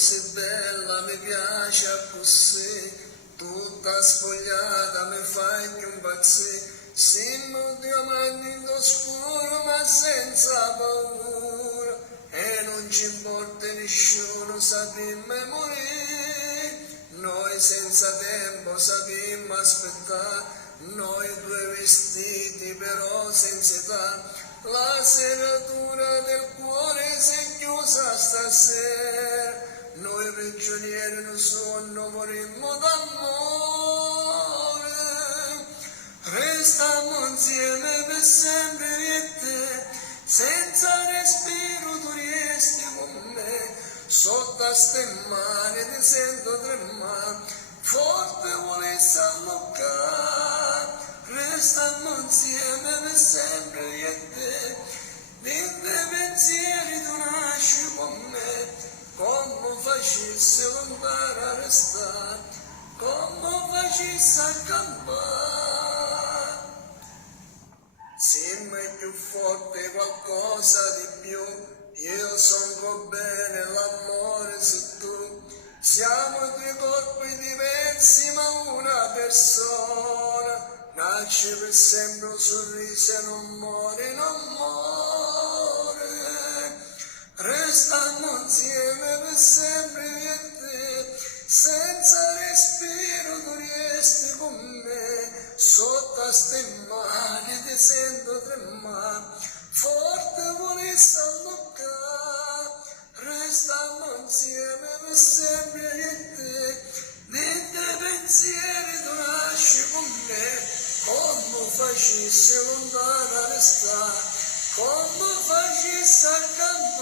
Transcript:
così bella, mi piace così, tutta spogliata mi fai impazzire, siamo due amanti in oscuro ma senza paura, e non ci importa nessuno, sappiamo morire, noi senza tempo sappiamo aspettare, noi due vestiti però senza età, la serratura del cuore si è chiusa stasera, noi prigionieri non sonno morimmo d'amore, restiamo insieme per sempre io e te, senza respiro tu resti con me, sotto a ste mani ti sento tremare, forte volessi alloccare, restiamo insieme per sempre io e te, dentro i pensieri tu nasci con me, come facessi lontano a restare, come facessi a campare. Siamo più forte qualcosa di più, io sono bene, l'amore sei tu, siamo due corpi diversi ma una persona, nasce per sempre un sorriso e non muore, non muore, restiamo insieme per sempre io e te, senza respiro tu resti con me, sotto a ste mani ti sento tremare, forte volessi alloccare, restiamo insieme per sempre io e te, mentre pensieri tu nasci con me, come facessi lontano a restare, come facessi a campare.